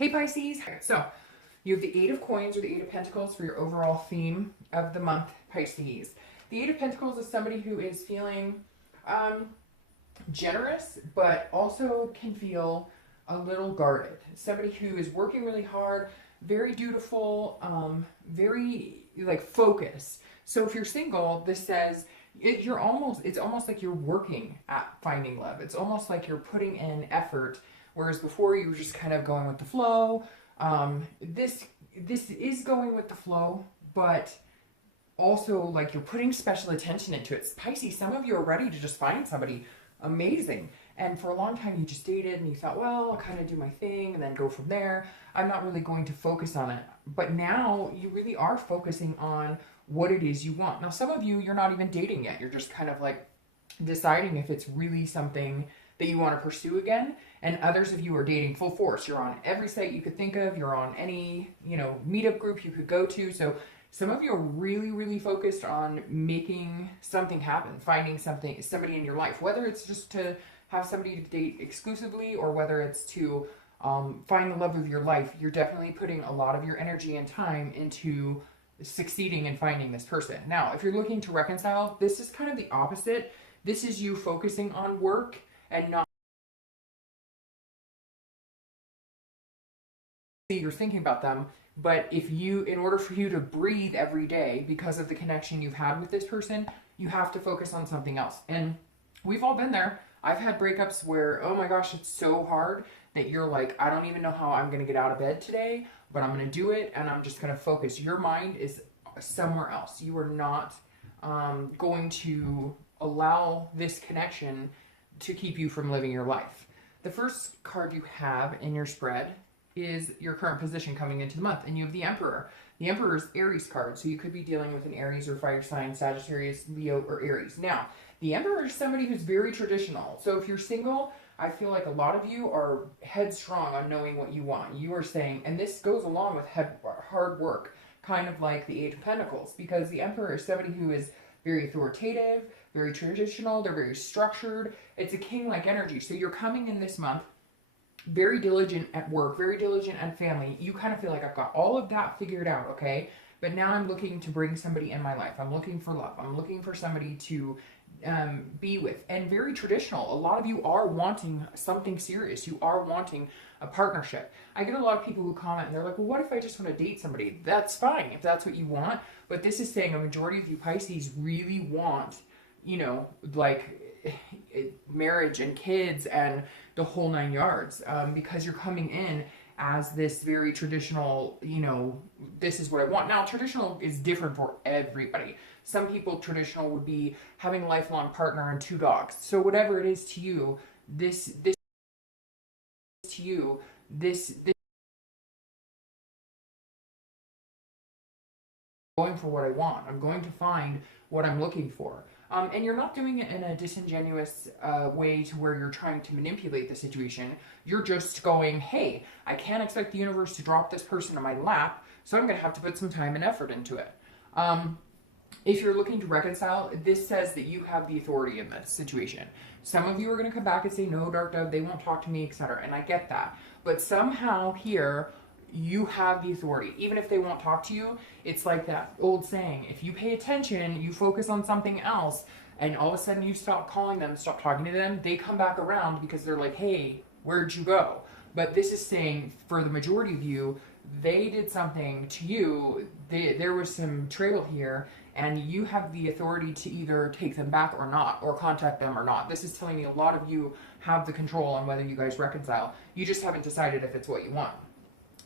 Hey Pisces. So you have the Eight of Coins or the Eight of Pentacles for your overall theme of the month, Pisces. The Eight of Pentacles is somebody who is feeling generous, but also can feel a little guarded. Somebody who is working really hard, very dutiful, very like focused. So if you're single, this says it's almost like you're working at finding love. It's almost like you're putting in effort, whereas before you were just kind of going with the flow. This is going with the flow, but also like you're putting special attention into it. Pisces, some of you are ready to just find somebody amazing. And for a long time you just dated and you thought, well, I'll kind of do my thing and then go from there. I'm not really going to focus on it. But now you really are focusing on what it is you want. Now, some of you, you're not even dating yet. You're just kind of like deciding if it's really something that you want to pursue again. And others of you are dating full force. You're on every site you could think of. You're on any, meetup group you could go to. So some of you are really, really focused on making something happen, finding somebody in your life, whether it's just to have somebody to date exclusively or whether it's to find the love of your life. You're definitely putting a lot of your energy and time into succeeding in finding this person. Now, if you're looking to reconcile, this is kind of the opposite. This is you focusing on work and not you're thinking about them. But in order for you to breathe every day because of the connection you've had with this person, you have to focus on something else. And we've all been there. I've had breakups where, oh my gosh, it's so hard that you're like, I don't even know how I'm going to get out of bed today, but I'm going to do it and I'm just going to focus. Your mind is somewhere else. You are not going to allow this connection to keep you from living your life. The first card you have in your spread is your current position coming into the month, and you have the Emperor. The Emperor is Aries card, so you could be dealing with an Aries or fire sign, Sagittarius, Leo, or Aries. Now, the Emperor is somebody who's very traditional. So if you're single, I feel like a lot of you are headstrong on knowing what you want. You are saying, and this goes along with hard work, kind of like the Eight of Pentacles, because the Emperor is somebody who is very authoritative, very traditional, they're very structured. It's a king-like energy. So you're coming in this month very diligent at work, very diligent at family. You kind of feel like I've got all of that figured out, okay? But now I'm looking to bring somebody in my life. I'm looking for love. I'm looking for somebody to be with. And very traditional. A lot of you are wanting something serious. You are wanting a partnership. I get a lot of people who comment and they're like, well, what if I just want to date somebody? That's fine if that's what you want. But this is saying a majority of you Pisces really want, like marriage and kids and the whole nine yards, because you're coming in as this very traditional, this is what I want. Now, traditional is different for everybody. Some people, traditional would be having a lifelong partner and 2 dogs. So whatever it is to you, this going for what I want. I'm going to find what I'm looking for. And you're not doing it in a disingenuous way to where you're trying to manipulate the situation. You're just going, hey, I can't expect the universe to drop this person in my lap, so I'm going to have to put some time and effort into it. If you're looking to reconcile, this says that you have the authority in this situation. Some of you are going to come back and say, no, Dark Dove, they won't talk to me, etc. And I get that. But somehow here, you have the authority. Even if they won't talk to you, it's like that old saying, if you pay attention, you focus on something else, and all of a sudden you stop calling them, stop talking to them, they come back around because they're like, hey, where'd you go? But this is saying, for the majority of you, they did something to you, there was some trail here, and you have the authority to either take them back or not, or contact them or not. This is telling me a lot of you have the control on whether you guys reconcile. You just haven't decided if it's what you want.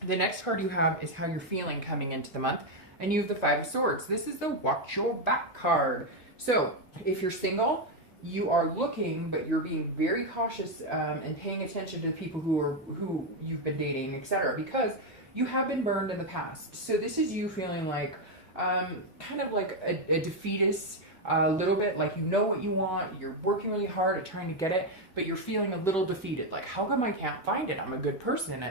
The next card you have is how you're feeling coming into the month, and you have the Five of Swords. This is the watch your back card. So if you're single, you are looking, but you're being very cautious and paying attention to the people who you've been dating, etc., because you have been burned in the past. So this is you feeling like kind of like a defeatist, a little bit like you know what you want, you're working really hard at trying to get it, but you're feeling a little defeated. Like, how come I can't find it? I'm a good person,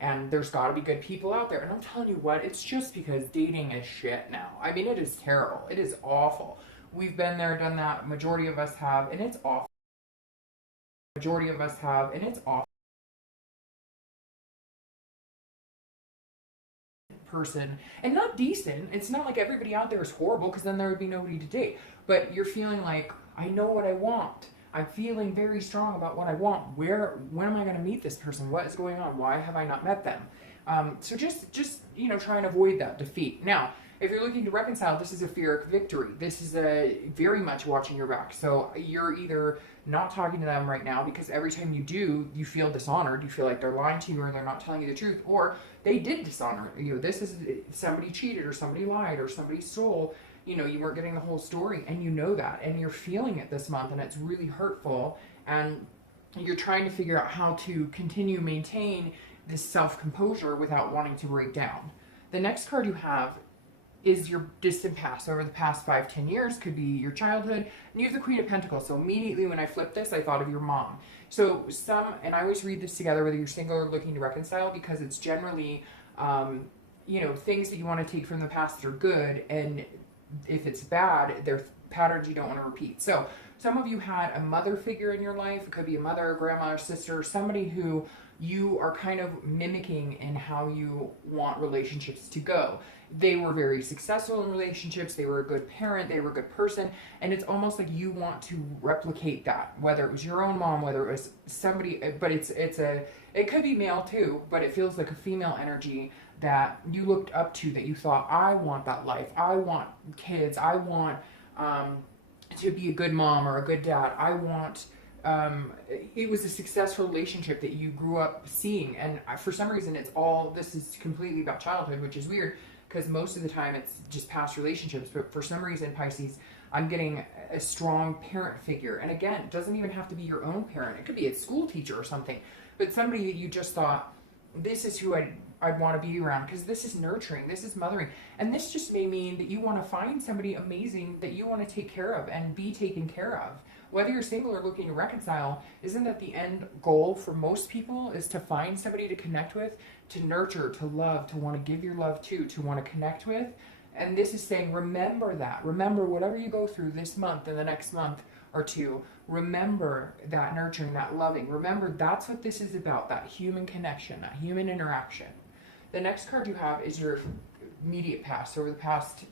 and there's got to be good people out there. And I'm telling you what, it's just because dating is shit now. I mean, it is terrible. It is awful. We've been there, done that. Majority of us have, and it's awful. Majority of us have, and it's awful. person, and not decent. It's not like everybody out there is horrible, because then there would be nobody to date. But you're feeling like, I know what I want. I'm feeling very strong about what I want. When am I going to meet this person? What is going on? Why have I not met them? So just try and avoid that defeat. Now, if you're looking to reconcile, this is a Pyrrhic victory. This is a very much watching your back. So you're either not talking to them right now because every time you do, you feel dishonored. You feel like they're lying to you, or they're not telling you the truth, or they did dishonor you. This is somebody cheated, or somebody lied, or somebody stole. You weren't getting the whole story, and you know that, and you're feeling it this month, and it's really hurtful, and you're trying to figure out how to continue maintain this self-composure without wanting to break down. The next card you have is your distant past. Over the past 5-10 years, could be your childhood, and you have the Queen of Pentacles. So immediately when I flipped this, I thought of your mom. So and I always read this together, whether you're single or looking to reconcile, because it's generally, things that you want to take from the past that are good, and if it's bad, they're patterns you don't want to repeat. So some of you had a mother figure in your life. It could be a mother, a grandma, or sister, somebody who you are kind of mimicking in how you want relationships to go. They were very successful in relationships. They were a good parent. They were a good person. And it's almost like you want to replicate that, whether it was your own mom, whether it was somebody, but it could be male too, but it feels like a female energy that you looked up to, that you thought, I want that life. I want kids. I want to be a good mom or a good dad. I want, it was a successful relationship that you grew up seeing. And for some reason, this is completely about childhood, which is weird, because most of the time it's just past relationships. But for some reason, Pisces, I'm getting a strong parent figure. And again, it doesn't even have to be your own parent. It could be a school teacher or something, but somebody that you just thought, this is who I'd want to be around, because this is nurturing, this is mothering. And this just may mean that you want to find somebody amazing that you want to take care of and be taken care of. Whether you're single or looking to reconcile, isn't that the end goal for most people, is to find somebody to connect with, to nurture, to love, to want to give your love to want to connect with? And this is saying, remember that. Remember whatever you go through this month and the next month or two, remember that nurturing, that loving. Remember, that's what this is about, that human connection, that human interaction. The next card you have is your immediate past, over the past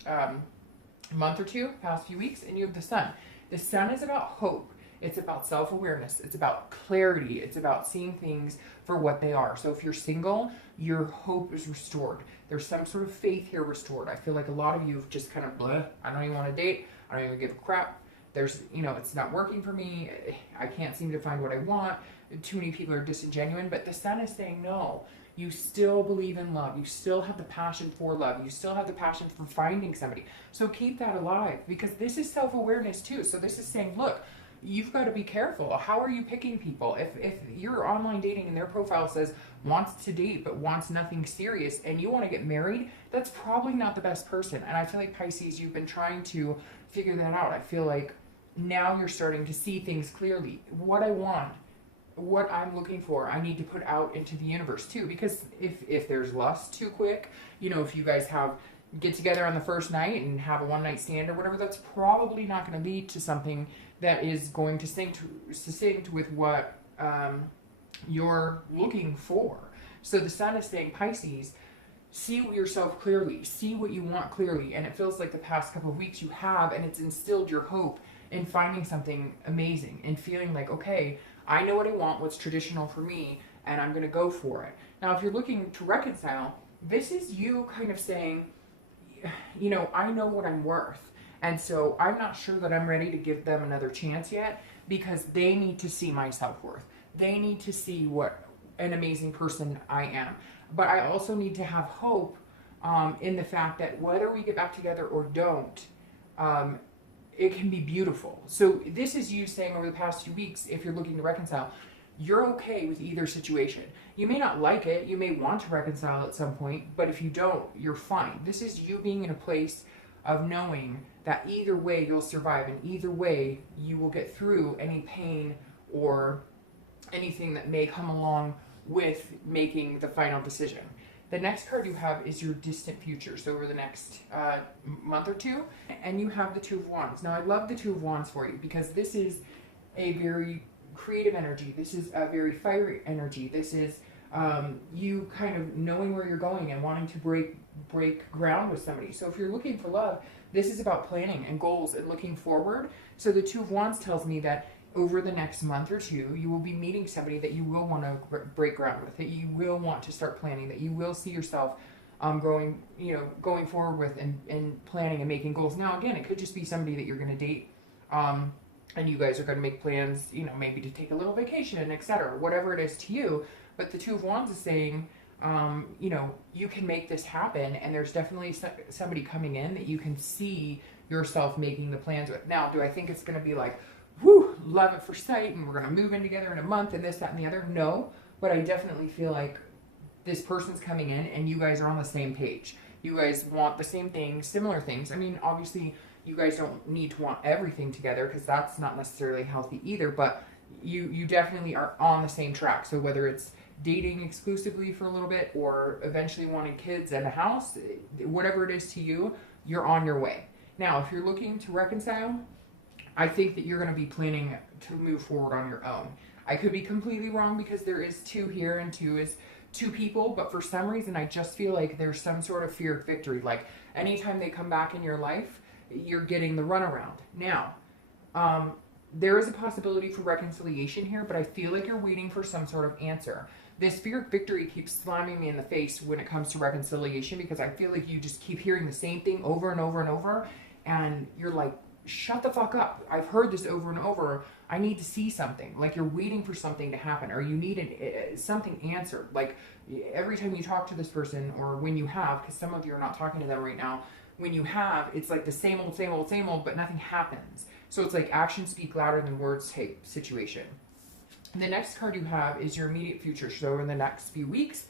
month or two, past few weeks, and you have the Sun. The Sun is about hope. It's about self-awareness. It's about clarity. It's about seeing things for what they are. So if you're single, your hope is restored. There's some sort of faith here restored. I feel like a lot of you have just kind of, bleh, I don't even want to date. I don't even give a crap. It's not working for me. I can't seem to find what I want. Too many people are disingenuous. But the Sun is saying, no, you still believe in love. You still have the passion for love. You still have the passion for finding somebody. So keep that alive, because this is self-awareness too. So this is saying, look, you've got to be careful. How are you picking people? If you're online dating and their profile says wants to date but wants nothing serious, and you want to get married, that's probably not the best person. And I feel like, Pisces, you've been trying to figure that out. I feel like now you're starting to see things clearly. What I want, what I'm looking for, I need to put out into the universe too. Because if there's lust too quick, if you guys get together on the first night and have a one-night stand or whatever, that's probably not going to lead to something that is going to sync with what you're looking for. So the Sun is saying, Pisces, see yourself clearly, see what you want clearly. And it feels like the past couple of weeks you have, and it's instilled your hope in finding something amazing and feeling like, okay, I know what I want, what's traditional for me, and I'm going to go for it. Now, if you're looking to reconcile, this is you kind of saying, I know what I'm worth. And so I'm not sure that I'm ready to give them another chance yet, because they need to see my self-worth. They need to see what an amazing person I am. But I also need to have hope in the fact that whether we get back together or don't, it can be beautiful. So this is you saying, over the past few weeks, if you're looking to reconcile, you're okay with either situation. You may not like it. You may want to reconcile at some point, but if you don't, you're fine. This is you being in a place of knowing that either way you'll survive, and either way you will get through any pain or anything that may come along with making the final decision. The next card you have is your distant future, so over the next month or two, and you have the Two of Wands. Now, I love the Two of Wands for you, because this is a very creative energy. This is a very fiery energy. This is you kind of knowing where you're going and wanting to break ground with somebody. So if you're looking for love, this is about planning and goals and looking forward. So the Two of Wands tells me that over the next month or two, you will be meeting somebody that you will want to break ground with, that you will want to start planning, that you will see yourself going forward with and planning and making goals. Now, again, it could just be somebody that you're going to date, and you guys are going to make plans, maybe to take a little vacation, etc., whatever it is to you. But the Two of Wands is saying, you can make this happen, and there's definitely somebody coming in that you can see yourself making the plans with. Now, do I think it's going to be like, whoo, love at first sight, and we're going to move in together in a month, and this, that, and the other? No, but I definitely feel like this person's coming in, and you guys are on the same page. You guys want the same things, similar things. I mean, obviously, you guys don't need to want everything together, because that's not necessarily healthy either, but you definitely are on the same track. So whether it's dating exclusively for a little bit or eventually wanting kids and a house, whatever it is to you, you're on your way. Now, if you're looking to reconcile, I think that you're going to be planning to move forward on your own. I could be completely wrong, because there is two here and two is two people, but for some reason I just feel like there's some sort of fear of victory. Like anytime they come back in your life, you're getting the runaround. Now, there is a possibility for reconciliation here, but I feel like you're waiting for some sort of answer. This fear of victory keeps slamming me in the face when it comes to reconciliation, because I feel like you just keep hearing the same thing over and over and over, and you're like, shut the fuck up. I've heard this over and over. I need to see something. Like you're waiting for something to happen, or you need something answered. Like every time you talk to this person, or when you have, because some of you are not talking to them right now, when you have, it's like the same old, but nothing happens. So it's like actions speak louder than words type situation. The next card you have is your immediate future. So in the next few weeks,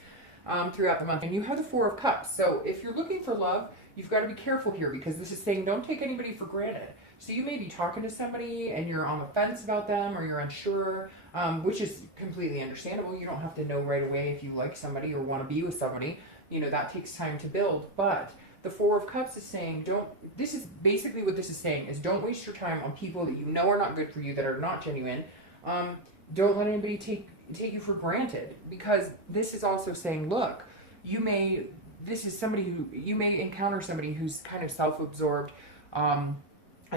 throughout the month, and you have the Four of Cups. So if you're looking for love, you've got to be careful here, because this is saying don't take anybody for granted. So you may be talking to somebody and you're on the fence about them, or you're unsure, which is completely understandable. You don't have to know right away if you like somebody or want to be with somebody. That takes time to build. But the Four of Cups is saying this is basically what this is saying, is don't waste your time on people that you know are not good for you, that are not genuine. Don't let anybody take you for granted, because this is also saying, look, you may encounter somebody who's kind of self-absorbed, and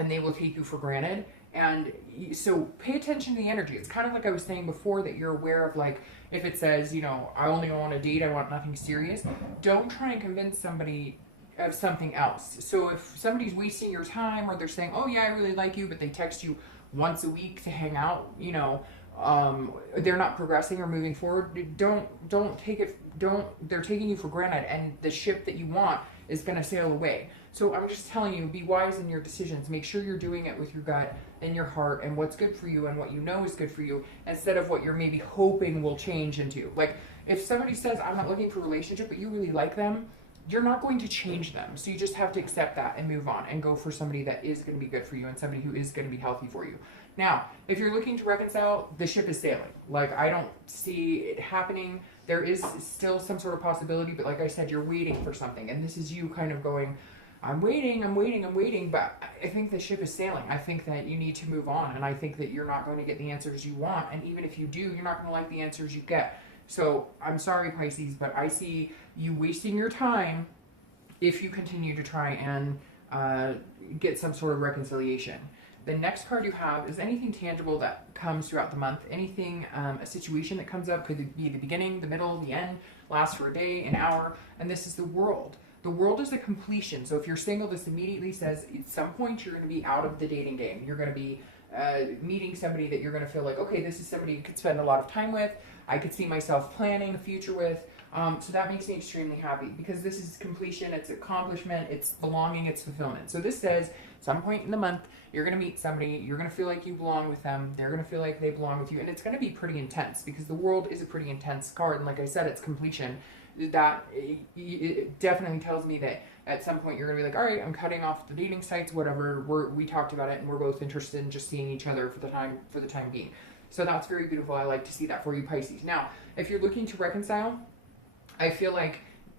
they will take you for granted. And so pay attention to the energy. It's kind of like I was saying before, that you're aware of, like, if it says, I only want a date, I want nothing serious, don't try and convince somebody of something else. So if somebody's wasting your time, or they're saying, oh yeah, I really like you, but they text you once a week to hang out, they're not progressing or moving forward, they're taking you for granted, and the ship that you want is going to sail away. So I'm just telling you, be wise in your decisions. Make sure you're doing it with your gut and your heart, and what's good for you and what you know is good for you, instead of what you're maybe hoping will change into. Like if somebody says, I'm not looking for a relationship, but you really like them, you're not going to change them. So you just have to accept that and move on and go for somebody that is going to be good for you, and somebody who is going to be healthy for you. Now, if you're looking to reconcile, the ship is sailing. Like, I don't see it happening. There is still some sort of possibility, but like I said, you're waiting for something. And this is you kind of going, I'm waiting, but I think the ship is sailing. I think that you need to move on, and I think that you're not going to get the answers you want. And even if you do, you're not going to like the answers you get. So I'm sorry, Pisces, but I see you wasting your time if you continue to try and get some sort of reconciliation. The next card you have is anything tangible that comes throughout the month. Anything, a situation that comes up, could be the beginning, the middle, the end, lasts for a day, an hour, and this is the World. The World is a completion. So if you're single, this immediately says at some point you're going to be out of the dating game. You're going to be meeting somebody that you're going to feel like, okay, this is somebody you could spend a lot of time with. I could see myself planning a future with. So that makes me extremely happy, because this is completion, it's accomplishment, it's belonging, it's fulfillment. So this says some point in the month, you're going to meet somebody, you're going to feel like you belong with them, they're going to feel like they belong with you, and it's going to be pretty intense, because the World is a pretty intense card, and like I said, it's completion. That it definitely tells me that at some point you're going to be like, all right, I'm cutting off the dating sites, whatever, we talked about it, and we're both interested in just seeing each other for the time being. So that's very beautiful. I like to see that for you, Pisces. Now, if you're looking to reconcile, I feel like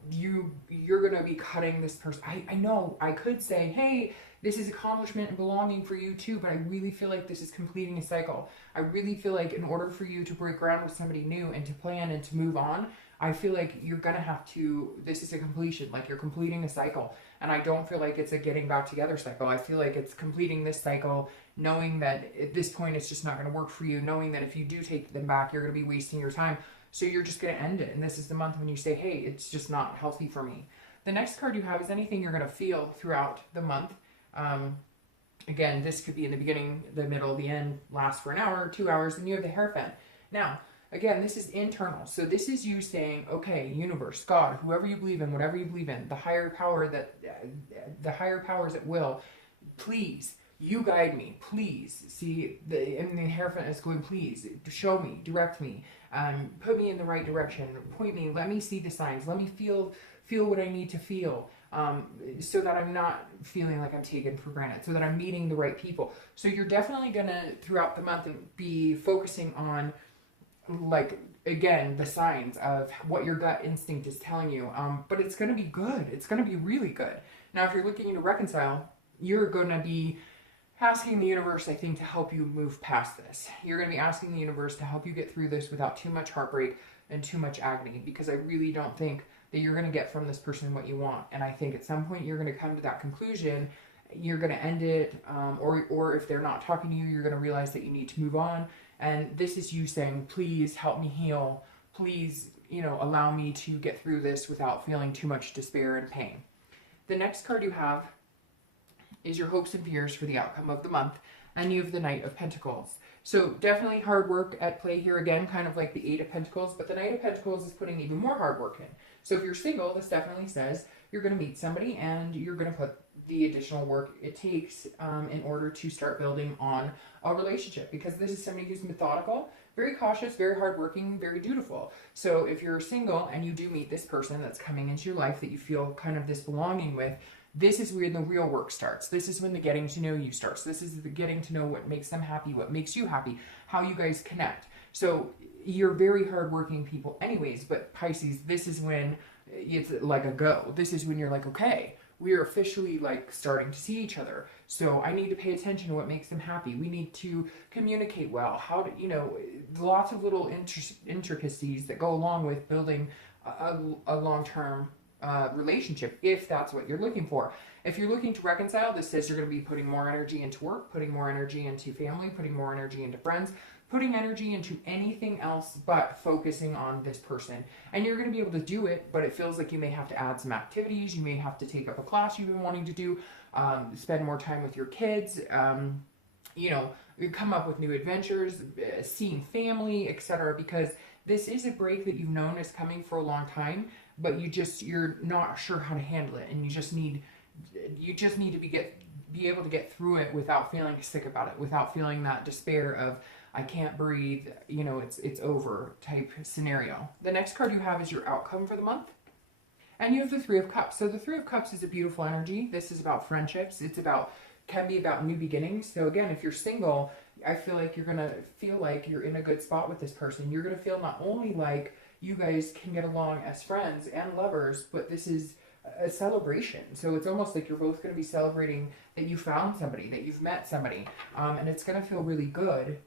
you're going to be cutting this person. I know I could say, hey, This is accomplishment and belonging for you too, but I really feel like this is completing a cycle. I really feel like in order for you to break ground with somebody new and to plan and to move on, I feel like you're going to have to, this is a completion, like you're completing a cycle. And I don't feel like it's a getting back together cycle. I feel like it's completing this cycle, knowing that at this point it's just not going to work for you, knowing that if you do take them back, you're going to be wasting your time. So you're just going to end it. And this is the month when you say, hey, it's just not healthy for me. The next card you have is anything you're going to feel throughout the month. Again, this could be in the beginning, the middle, the end, last for an hour or 2 hours, and you have the Hierophant. Now, again, this is internal. So this is you saying, okay, universe, God, whoever you believe in, whatever you believe in, the higher powers at will, please, you guide me, please. See, the Hierophant is going, please, show me, direct me, put me in the right direction, point me, let me see the signs, let me feel what I need to feel, so that I'm not feeling like I'm taken for granted, so that I'm meeting the right people. So you're definitely gonna, throughout the month, be focusing on, like, again, the signs of what your gut instinct is telling you, but it's going to be good. It's going to be really good. Now, if you're looking to reconcile, you're going to be asking the universe, I think, to help you move past this. You're going to be asking the universe to help you get through this without too much heartbreak and too much agony, because I really don't think that you're going to get from this person what you want. And I think at some point you're going to come to that conclusion. You're going to end it, or if they're not talking to you, you're going to realize that you need to move on. And this is you saying, please help me heal. Please, allow me to get through this without feeling too much despair and pain. The next card you have is your hopes and fears for the outcome of the month. And you have the Knight of Pentacles. So definitely hard work at play here again, kind of like the Eight of Pentacles. But the Knight of Pentacles is putting even more hard work in. So if you're single, this definitely says you're going to meet somebody and you're going to put the additional work it takes in order to start building on a relationship, because this is somebody who's methodical, very cautious, very hardworking, very dutiful. So if you're single and you do meet this person that's coming into your life that you feel kind of this belonging with, this is where the real work starts. This is when the getting to know you starts. This is the getting to know what makes them happy, what makes you happy, how you guys connect. So you're very hardworking people anyways, but Pisces, this is when it's like a go. This is when you're like, okay, we're officially like starting to see each other. So I need to pay attention to what makes them happy. We need to communicate well. How to, lots of little intricacies that go along with building a long-term relationship, if that's what you're looking for. If you're looking to reconcile, this says you're going to be putting more energy into work, putting more energy into family, putting more energy into friends, putting energy into anything else but focusing on this person. And you're going to be able to do it, but it feels like you may have to add some activities. You may have to take up a class you've been wanting to do, spend more time with your kids, come up with new adventures, seeing family, etc. Because this is a break that you've known is coming for a long time, but you're not sure how to handle it, and you just need to be able to get through it without feeling sick about it, without feeling that despair of I can't breathe, it's over type scenario. The next card you have is your outcome for the month. And you have the Three of Cups. So the Three of Cups is a beautiful energy. This is about friendships. Can be about new beginnings. So again, if you're single, I feel like you're going to feel like you're in a good spot with this person. You're going to feel not only like you guys can get along as friends and lovers, but this is a celebration. So it's almost like you're both going to be celebrating that you found somebody, that you've met somebody. And it's going to feel really good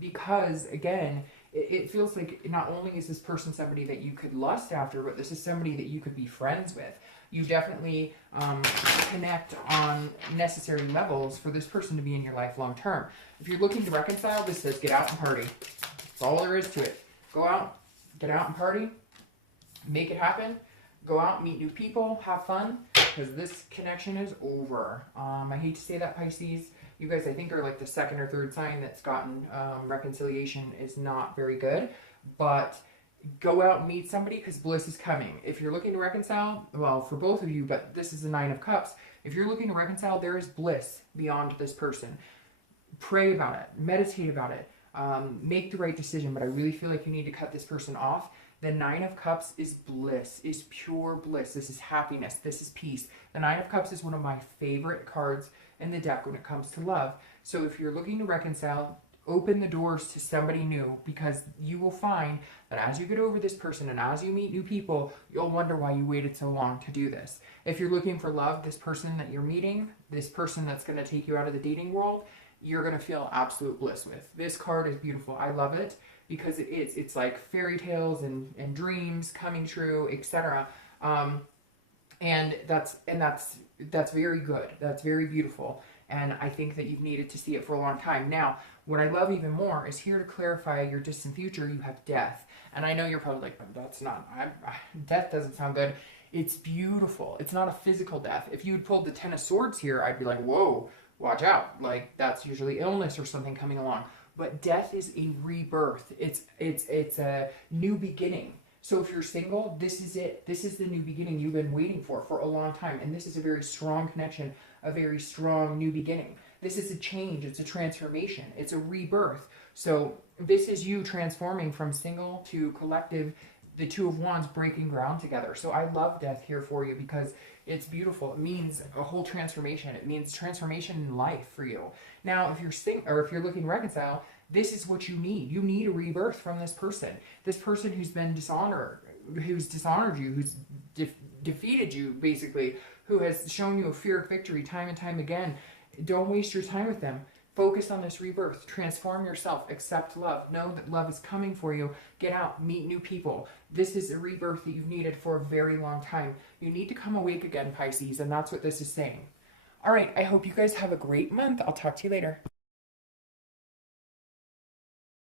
because, again, it feels like not only is this person somebody that you could lust after, but this is somebody that you could be friends with. You definitely connect on necessary levels for this person to be in your life long term. If you're looking to reconcile, this says get out and party. That's all there is to it. Go out, get out and party, make it happen. Go out, meet new people, have fun, because this connection is over. I hate to say that, Pisces. You guys, I think, are like the second or third sign that's gotten reconciliation is not very good. But go out and meet somebody, because bliss is coming. If you're looking to reconcile, well, for both of you, but this is the Nine of Cups. If you're looking to reconcile, there is bliss beyond this person. Pray about it. Meditate about it. Make the right decision. But I really feel like you need to cut this person off. The Nine of Cups is bliss, is pure bliss. This is happiness. This is peace. The Nine of Cups is one of my favorite cards in the deck when it comes to love. So if you're looking to reconcile, Open the doors to somebody new, because you will find that as you get over this person and as you meet new people, you'll wonder why you waited so long to do this. If you're looking for love, this person that you're meeting, this person that's going to take you out of the dating world, you're going to feel absolute bliss with. This card is beautiful. I love it because it's like fairy tales and dreams coming true, etc. And that's very good. That's very beautiful. And I think that you've needed to see it for a long time. Now, what I love even more is here to clarify your distant future, you have death. And I know you're probably like, that's not, death doesn't sound good. It's beautiful. It's not a physical death. If you had pulled the Ten of Swords here, I'd be like, whoa, watch out. Like, that's usually illness or something coming along. But death is a rebirth. It's a new beginning. So if you're single, this is it. This is the new beginning you've been waiting for a long time. And this is a very strong connection, a very strong new beginning. This is a change. It's a transformation. It's a rebirth. So this is you transforming from single to collective, the Two of Wands breaking ground together. So I love death here for you because it's beautiful. It means a whole transformation. It means transformation in life for you. Now, if you're single or if you're looking to reconcile, this is what you need. You need a rebirth from this person. This person who's been dishonored you, who's defeated you, basically, who has shown you a fear of victory time and time again. Don't waste your time with them. Focus on this rebirth. Transform yourself. Accept love. Know that love is coming for you. Get out. Meet new people. This is a rebirth that you've needed for a very long time. You need to come awake again, Pisces, and that's what this is saying. All right, I hope you guys have a great month. I'll talk to you later.